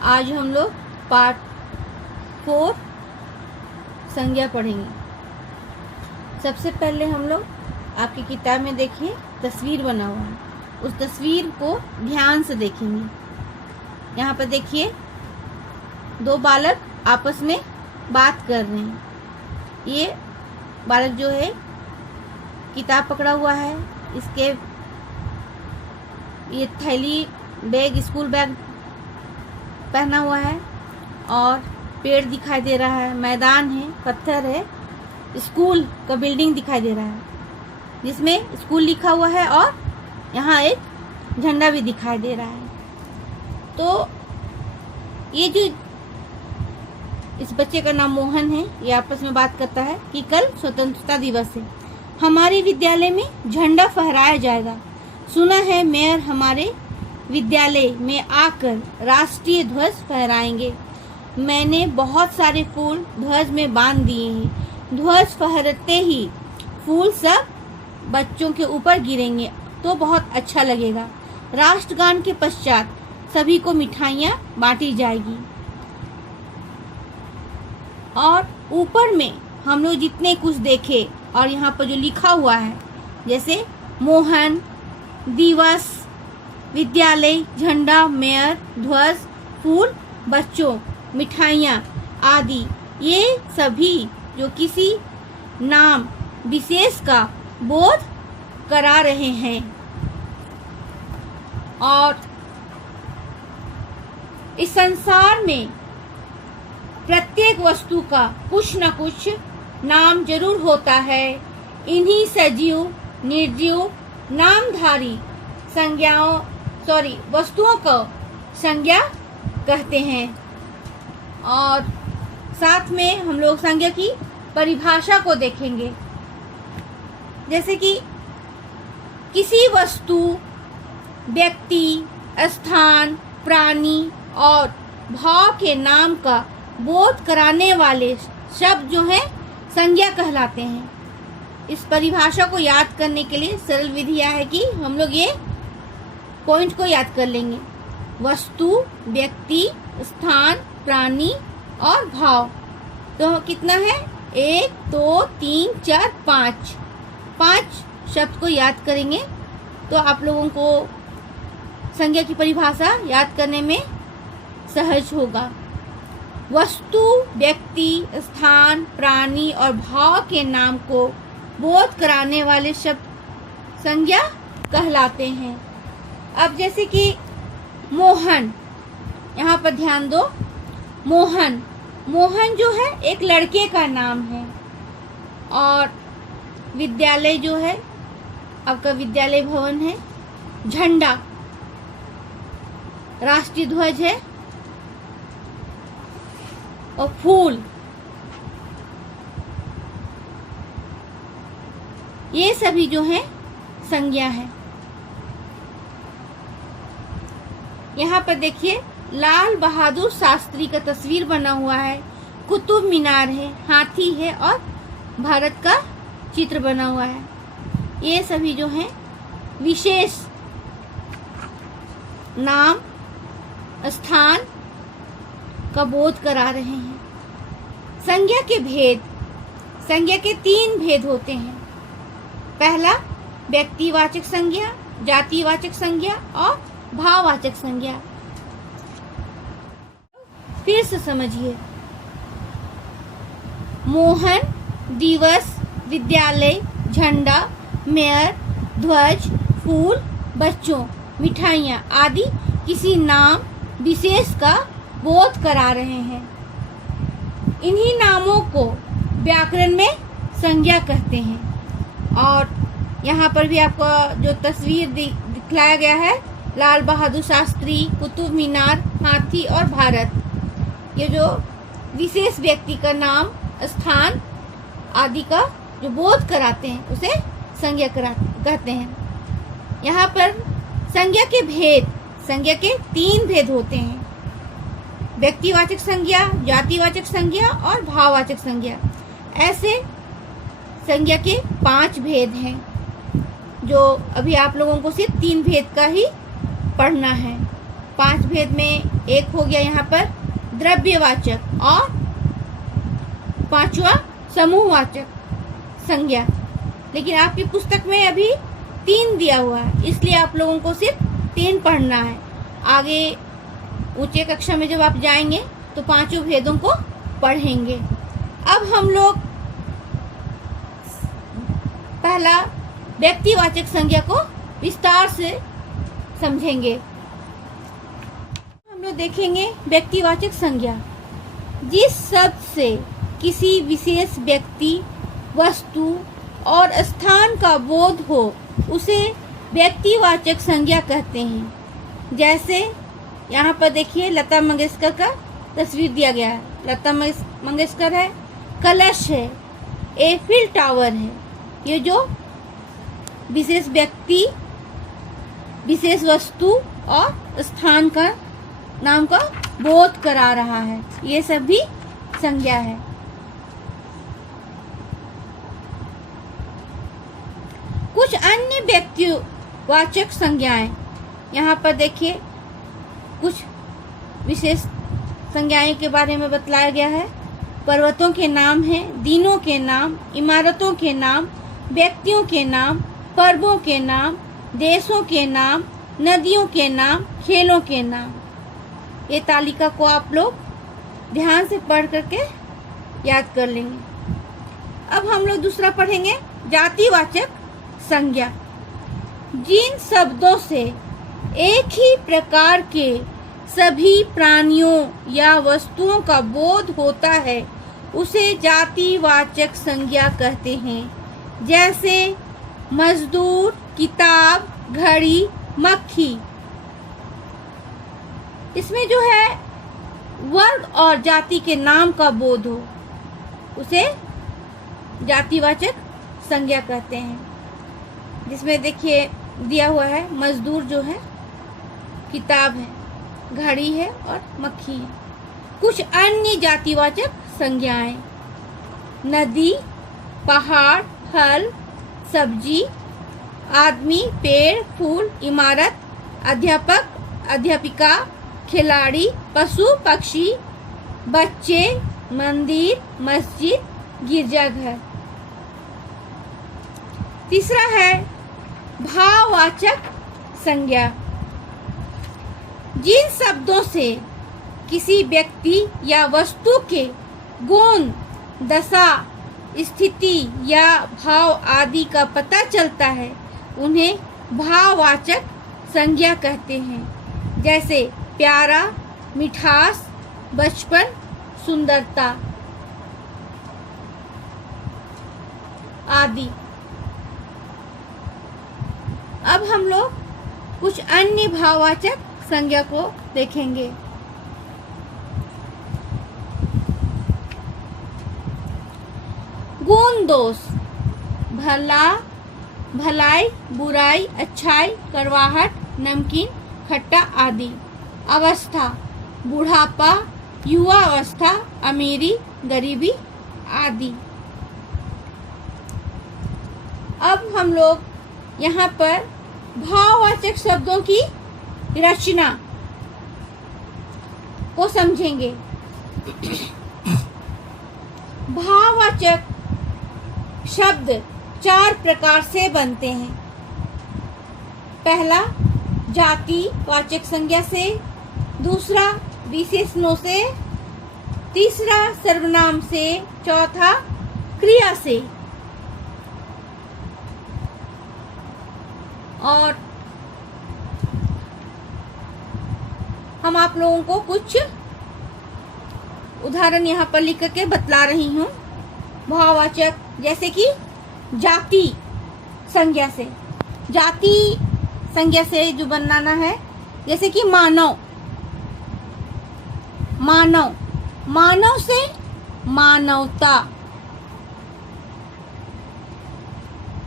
आज हम लोग पार्ट 4 संज्ञा पढ़ेंगे। सबसे पहले हम लोग आपकी किताब में देखिए तस्वीर बना हुआ है, उस तस्वीर को ध्यान से देखेंगे। यहाँ पर देखिए दो बालक आपस में बात कर रहे हैं। ये बालक जो है किताब पकड़ा हुआ है, इसके ये थैली बैग स्कूल बैग पहना हुआ है और पेड़ दिखाई दे रहा है, मैदान है, पत्थर है, स्कूल का बिल्डिंग दिखाई दे रहा है जिसमें स्कूल लिखा हुआ है और यहाँ एक झंडा भी दिखाई दे रहा है। तो ये जो इस बच्चे का नाम मोहन है, ये आपस में बात करता है कि कल स्वतंत्रता दिवस है, हमारे विद्यालय में झंडा फहराया जाएगा। सुना है मेयर हमारे विद्यालय में आकर राष्ट्रीय ध्वज फहराएंगे। मैंने बहुत सारे फूल ध्वज में बांध दिए हैं। ध्वज फहरते ही फूल सब बच्चों के ऊपर गिरेंगे तो बहुत अच्छा लगेगा। राष्ट्रगान के पश्चात सभी को मिठाइयाँ बांटी जाएगी और ऊपर में हम लोग जितने कुछ देखे और यहाँ पर जो लिखा हुआ है जैसे मोहन दिवस, विद्यालय, झंडा, मेयर, ध्वज, फूल, बच्चों, मिठाइयाँ आदि, ये सभी जो किसी नाम विशेष का बोध करा रहे हैं और इस संसार में प्रत्येक वस्तु का कुछ न कुछ नाम जरूर होता है। इन्हीं सजीव निर्जीव नामधारी वस्तुओं को संज्ञा कहते हैं। और साथ में हम लोग संज्ञा की परिभाषा को देखेंगे, जैसे कि किसी वस्तु, व्यक्ति, स्थान, प्राणी और भाव के नाम का बोध कराने वाले शब्द जो हैं संज्ञा कहलाते हैं। इस परिभाषा को याद करने के लिए सरल विधि यह है कि हम लोग ये पॉइंट को याद कर लेंगे। वस्तु, व्यक्ति, स्थान, प्राणी और भाव। तो कितना है? 1 2 3 4 5 शब्द को याद करेंगे तो आप लोगों को संज्ञा की परिभाषा याद करने में सहज होगा। वस्तु, व्यक्ति, स्थान, प्राणी और भाव के नाम को बोध कराने वाले शब्द संज्ञा कहलाते हैं। अब जैसे कि मोहन, यहाँ पर ध्यान दो। मोहन जो है एक लड़के का नाम है और विद्यालय जो है आपका विद्यालय भवन है। झंडा राष्ट्रीय ध्वज है और फूल, ये सभी जो है संज्ञा है। यहाँ पर देखिए लाल बहादुर शास्त्री का तस्वीर बना हुआ है, कुतुब मीनार है, हाथी है और भारत का चित्र बना हुआ है। ये सभी जो हैं विशेष नाम, स्थान का बोध करा रहे हैं। संज्ञा के भेद, संज्ञा के 3 भेद होते हैं। पहला व्यक्तिवाचक संज्ञा, जातिवाचक संज्ञा और भाववाचक संज्ञा। फिर से समझिए। मोहन, दिवस, विद्यालय, झंडा, मेयर, ध्वज, फूल, बच्चों, मिठाइयाँ आदि किसी नाम विशेष का बोध करा रहे हैं। इन्हीं नामों को व्याकरण में संज्ञा कहते हैं। और यहाँ पर भी आपको जो तस्वीर दिखलाया गया है, लाल बहादुर शास्त्री, कुतुब मीनार, हाथी और भारत, ये जो विशेष व्यक्ति का नाम, स्थान आदि का जो बोध कराते हैं उसे संज्ञा कहते हैं। यहाँ पर संज्ञा के भेद, संज्ञा के 3 भेद होते हैं। व्यक्तिवाचक संज्ञा, जातिवाचक संज्ञा और भाववाचक संज्ञा। ऐसे संज्ञा के 5 भेद हैं जो अभी आप लोगों को सिर्फ 3 भेद का ही पढ़ना है। 5 भेद में एक हो गया यहाँ पर द्रव्यवाचक और 5वां समूहवाचक संज्ञा। लेकिन आपकी पुस्तक में अभी 3 दिया हुआ है, इसलिए आप लोगों को सिर्फ 3 पढ़ना है। आगे ऊंचे कक्षा में जब आप जाएंगे तो 5 भेदों को पढ़ेंगे। अब हम लोग पहला व्यक्तिवाचक संज्ञा को विस्तार से समझेंगे। हम लोग देखेंगे व्यक्तिवाचक संज्ञा। जिस शब्द से किसी विशेष व्यक्ति, वस्तु और स्थान का बोध हो उसे व्यक्तिवाचक संज्ञा कहते हैं। जैसे यहाँ पर देखिए लता मंगेशकर का तस्वीर दिया गया है। लता मंगेशकर है, कलश है, एफिल टावर है। ये जो विशेष व्यक्ति, विशेष वस्तु और स्थान का नाम का बोध करा रहा है, ये सब भी संज्ञा है। कुछ अन्य व्यक्तिवाचक संज्ञाएं, यहाँ पर देखिए कुछ विशेष संज्ञाएं के बारे में बतलाया गया है। पर्वतों के नाम हैं, दिनों के नाम, इमारतों के नाम, व्यक्तियों के नाम, पर्वों के नाम, देशों के नाम, नदियों के नाम, खेलों के नाम। ये तालिका को आप लोग ध्यान से पढ़ करके याद कर लेंगे। अब हम लोग दूसरा पढ़ेंगे जातिवाचक संज्ञा। जिन शब्दों से एक ही प्रकार के सभी प्राणियों या वस्तुओं का बोध होता है उसे जातिवाचक संज्ञा कहते हैं। जैसे मजदूर, किताब, घड़ी, मक्खी। इसमें जो है वर्ग और जाति के नाम का बोध हो उसे जातिवाचक संज्ञा कहते हैं। जिसमें देखिए दिया हुआ है मजदूर जो है, किताब है, घड़ी है और मक्खी है। कुछ अन्य जातिवाचक संज्ञाएं नदी, पहाड़, फल, सब्जी, आदमी, पेड़, फूल, इमारत, अध्यापक, अध्यापिका, खिलाड़ी, पशु, पक्षी, बच्चे, मंदिर, मस्जिद, गिरजाघर। तीसरा है भाववाचक संज्ञा। जिन शब्दों से किसी व्यक्ति या वस्तु के गुण, दशा, स्थिति या भाव आदि का पता चलता है उन्हें भाववाचक संज्ञा कहते हैं। जैसे प्यारा, मिठास, बचपन, सुंदरता आदि। अब हम लोग कुछ अन्य भाववाचक संज्ञा को देखेंगे। गुण दोष भला, भलाई, बुराई, अच्छाई, कड़वाहट, नमकीन, खट्टा आदि। अवस्था बुढ़ापा, युवा अवस्था, अमीरी, गरीबी आदि। अब हम लोग यहाँ पर भाववाचक शब्दों की रचना को समझेंगे। भाववाचक शब्द 4 प्रकार से बनते हैं। पहला जातिवाचक संज्ञा से, दूसरा विशेषणों से, तीसरा सर्वनाम से, चौथा क्रिया से। और हम आप लोगों को कुछ उदाहरण यहाँ पर लिख करके बतला रही हूँ। भाववाचक जैसे कि जाति संज्ञा से, जाति संज्ञा से जो बनाना है, जैसे कि मानव, मानव, मानव से मानवता।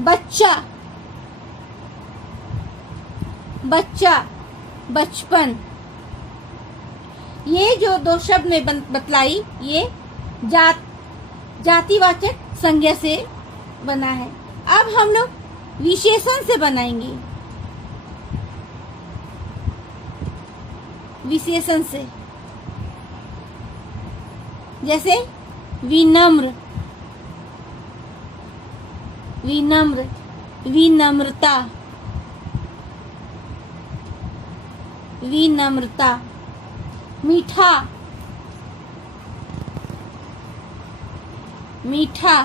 बच्चा, बच्चा, बचपन। ये जो 2 शब्द में बतलाई ये जातिवाचक संज्ञा से बना है। अब हम लोग विशेषण से बनाएंगे। विशेषण से, जैसे विनम्र, विनम्र, विनम्रता, विनम्रता। मीठा, मीठा,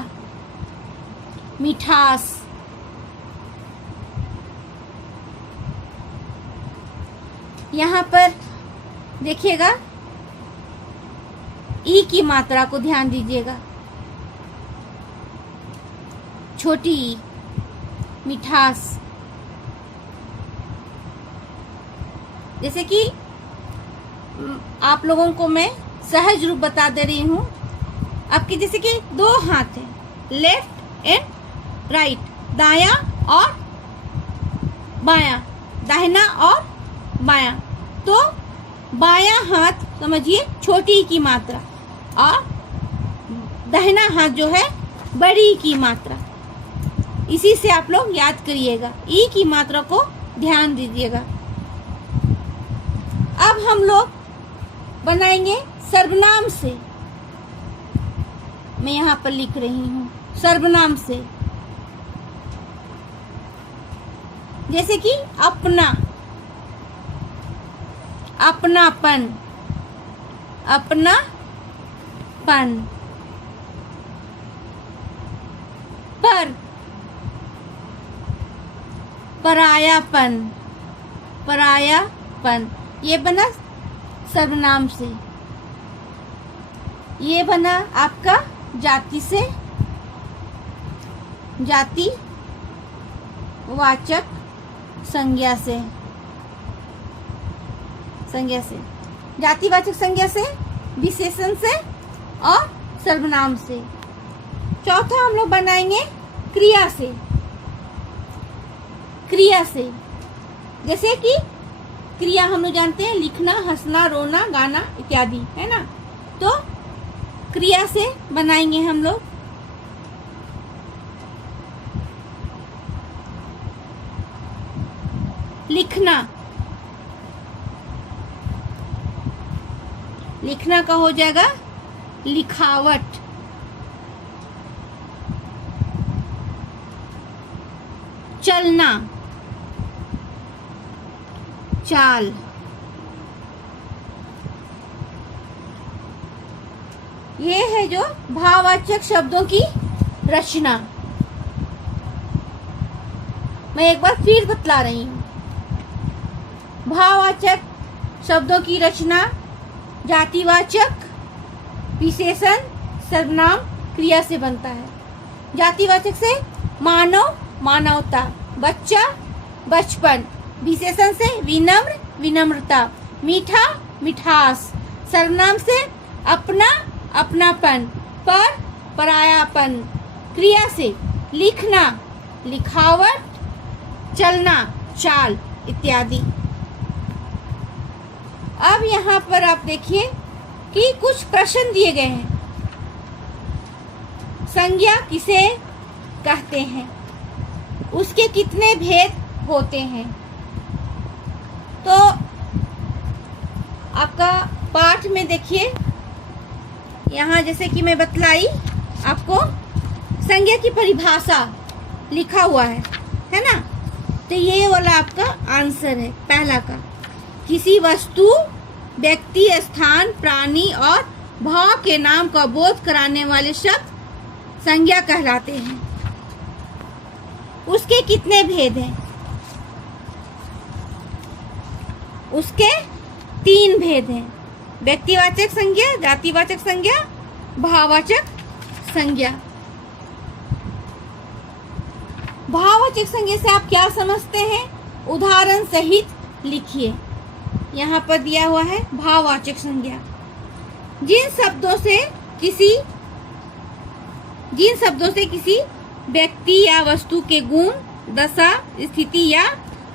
मिठास। यहाँ पर देखिएगा ई की मात्रा को ध्यान दीजिएगा, छोटी ई, मिठास। जैसे कि आप लोगों को मैं सहज रूप बता दे रही हूँ। आपके जैसे कि दो हाथ हैं, लेफ्ट एंड राइट, दायां और बायां, दाहिना और बायां। तो बायां हाथ समझिए छोटी की मात्रा और दाहिना हाथ जो है बड़ी की मात्रा। इसी से आप लोग याद करिएगा, ई की मात्रा को ध्यान दीजिएगा। अब हम लोग बनाएंगे सर्वनाम से। मैं यहाँ पर लिख रही हूँ सर्वनाम से, जैसे कि अपना, अपनापन, अपनापन। पर, परायापन, परायापन। ये बना सर्वनाम से। ये बना आपका जाति से, जाति वाचक संज्ञा से, संज्ञा से, जातिवाचक संज्ञा से, विशेषण से और सर्वनाम से। चौथा हम लोग बनाएंगे क्रिया से, क्रिया से। जैसे कि क्रिया हम लोग जानते हैं लिखना, हंसना, रोना, गाना इत्यादि, है ना। तो क्रिया से बनाएंगे हम लोग लिखना। लिखना का हो जाएगा लिखावट। चलना, चाल। ये है जो भाववाचक शब्दों की रचना। मैं एक बार फिर बतला रही हूँ। भाववाचक शब्दों की रचना जातिवाचक, विशेषण, सर्वनाम, क्रिया से बनता है। जातिवाचक से मानव, मानवता, बच्चा, बचपन। विशेषण से विनम्र, विनम्रता, मीठा, मिठास। सर्वनाम से अपना, अपनापन, पर, परायापन। क्रिया से लिखना, लिखावट, चलना, चाल इत्यादि। अब यहाँ पर आप देखिए कि कुछ प्रश्न दिए गए हैं। संज्ञा किसे कहते हैं, उसके कितने भेद होते हैं। तो आपका पाठ में देखिए, यहाँ जैसे कि मैं बतलाई आपको, संज्ञा की परिभाषा लिखा हुआ है ना। तो ये वाला आपका आंसर है पहला का। किसी वस्तु, व्यक्ति, स्थान, प्राणी और भाव के नाम का बोध कराने वाले शब्द संज्ञा कहलाते हैं। उसके कितने भेद हैं, उसके 3 भेद हैं। व्यक्तिवाचक संज्ञा, जातिवाचक संज्ञा, भाववाचक संज्ञा। भाववाचक संज्ञा से आप क्या समझते हैं, उदाहरण सहित लिखिए। यहाँ पर दिया हुआ है भाववाचक संज्ञा। जिन शब्दों से किसी व्यक्ति या वस्तु के गुण, दशा, स्थिति या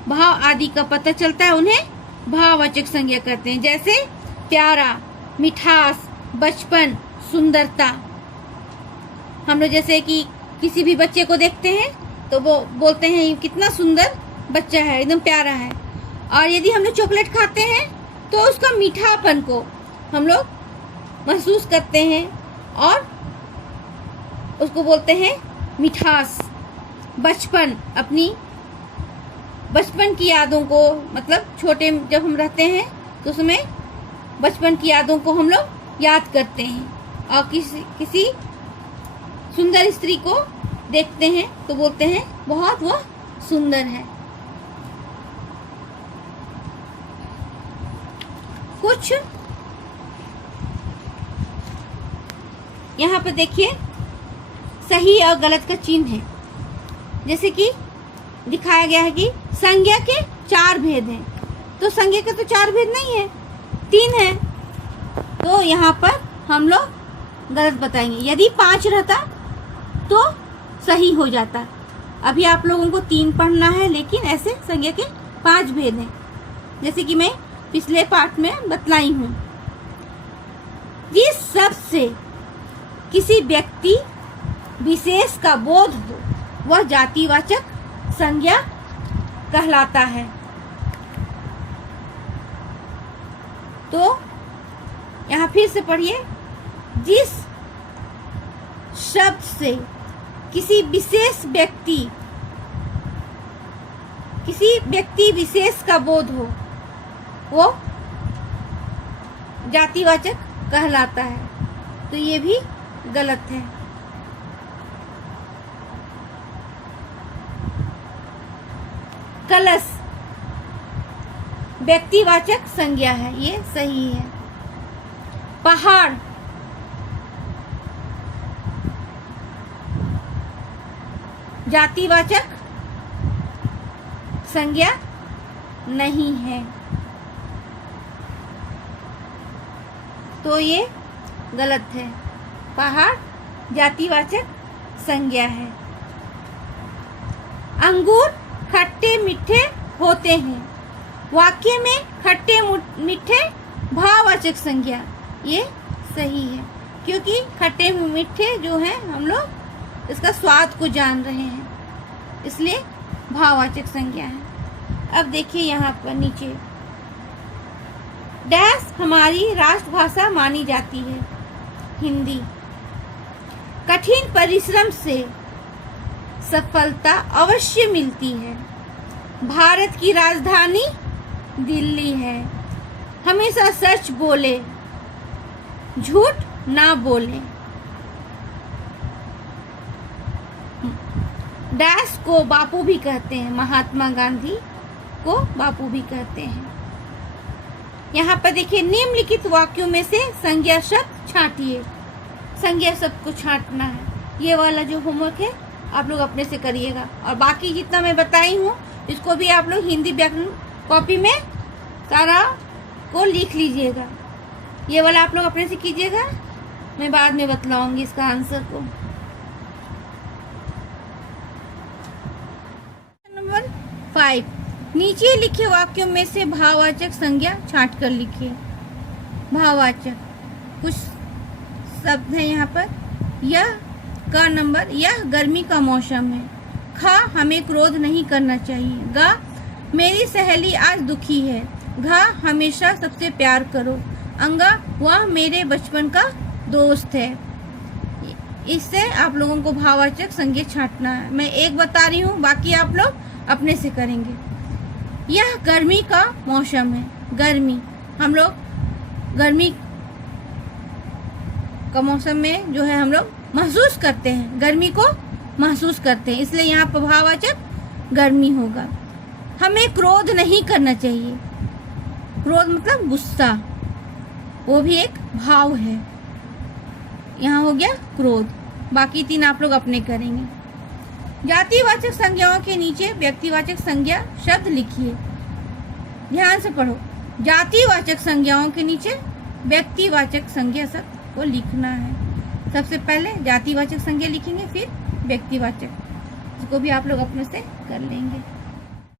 भाव आदि का पता चलता है, उन्हें भाववाचक संज्ञा कहते हैं। जैसे प्यारा, मिठास, बचपन, सुंदरता। हम लोग जैसे कि किसी भी बच्चे को देखते हैं तो वो बोलते हैं कितना सुंदर बच्चा है, एकदम प्यारा है। और यदि हम लोग चॉकलेट खाते हैं तो उसका मीठापन को हम लोग महसूस करते हैं और उसको बोलते हैं मिठास। बचपन, अपनी बचपन की यादों को, मतलब छोटे जब हम रहते हैं तो उसमें बचपन की यादों को हम लोग याद करते हैं और किसी सुंदर स्त्री को देखते हैं तो बोलते हैं बहुत वह सुंदर है। कुछ यहाँ पर देखिए सही और गलत का चिन्ह है। जैसे कि दिखाया गया है कि संज्ञा के 4 भेद हैं, तो संज्ञा के तो 4 भेद नहीं है, 3 है। तो यहाँ पर हम लोग गलत बताएंगे। यदि 5 रहता तो सही हो जाता। अभी आप लोगों को 3 पढ़ना है, लेकिन ऐसे संज्ञा के 5 भेद हैं, जैसे कि मैं पिछले पाठ में बतलाई हूँ। जिस शब्द से किसी व्यक्ति विशेष का बोध हो वह जातिवाचक संज्ञा कहलाता है। तो यहाँ फिर से पढ़िए। जिस शब्द से किसी व्यक्ति विशेष का बोध हो वो जातिवाचक कहलाता है। तो ये भी गलत है। कलश व्यक्तिवाचक संज्ञा है, ये सही है। पहाड़ जातिवाचक संज्ञा नहीं है, तो ये गलत है। पहाड़ जातिवाचक संज्ञा है। अंगूर खट्टे मीठे होते हैं, वाक्य में खट्टे मीठे भाववाचक संज्ञा, ये सही है, क्योंकि खट्टे मीठे जो है हम लोग इसका स्वाद को जान रहे हैं, इसलिए भाववाचक संज्ञा है। अब देखिए यहाँ पर नीचे, डैश हमारी राष्ट्रभाषा मानी जाती है, हिंदी। कठिन परिश्रम से सफलता अवश्य मिलती है, भारत की राजधानी दिल्ली है। हमेशा सच बोले, झूठ ना बोले। डैश को बापू भी कहते हैं, महात्मा गांधी को बापू भी कहते हैं। यहाँ पर देखिए, निम्नलिखित वाक्यों में से संज्ञा शब्द छांटिए। संज्ञा शब्द को छांटना है। ये वाला जो होमवर्क है आप लोग अपने से करिएगा, और बाकी जितना मैं बताई हूँ इसको भी आप लोग हिंदी व्याकरण कॉपी में सारा को लिख लीजिएगा। ये वाला आप लोग अपने से कीजिएगा, मैं बाद में बतलाऊंगी इसका आंसर को। नंबर 5, नीचे लिखे वाक्यों में से भाववाचक संज्ञा छांट कर लिखिए। भाववाचक कुछ शब्द है यहाँ पर। यह का नंबर, यह गर्मी का मौसम है। खा, हमें क्रोध नहीं करना चाहिए। गा, मेरी सहेली आज दुखी है। घा, हमेशा सबसे प्यार करो। अंगा, वह मेरे बचपन का दोस्त है। इससे आप लोगों को भाववाचक संज्ञा छांटना है। मैं एक बता रही हूँ, बाकी आप लोग अपने से करेंगे। यह गर्मी का मौसम है। गर्मी, हम लोग गर्मी का मौसम में जो है हम लोग महसूस करते हैं, गर्मी को महसूस करते हैं, इसलिए यहाँ पर भाववाचक गर्मी होगा। हमें क्रोध नहीं करना चाहिए। क्रोध मतलब गुस्सा, वो भी एक भाव है। यहाँ हो गया क्रोध। बाकी 3 आप लोग अपने करेंगे। जातिवाचक संज्ञाओं के नीचे व्यक्तिवाचक संज्ञा शब्द लिखिए। ध्यान से पढ़ो। जातिवाचक संज्ञाओं के नीचे व्यक्तिवाचक संज्ञा शब्द को लिखना है। सबसे पहले जातिवाचक संज्ञा लिखेंगे, फिर व्यक्तिवाचक, इसको भी आप लोग अपने से कर लेंगे।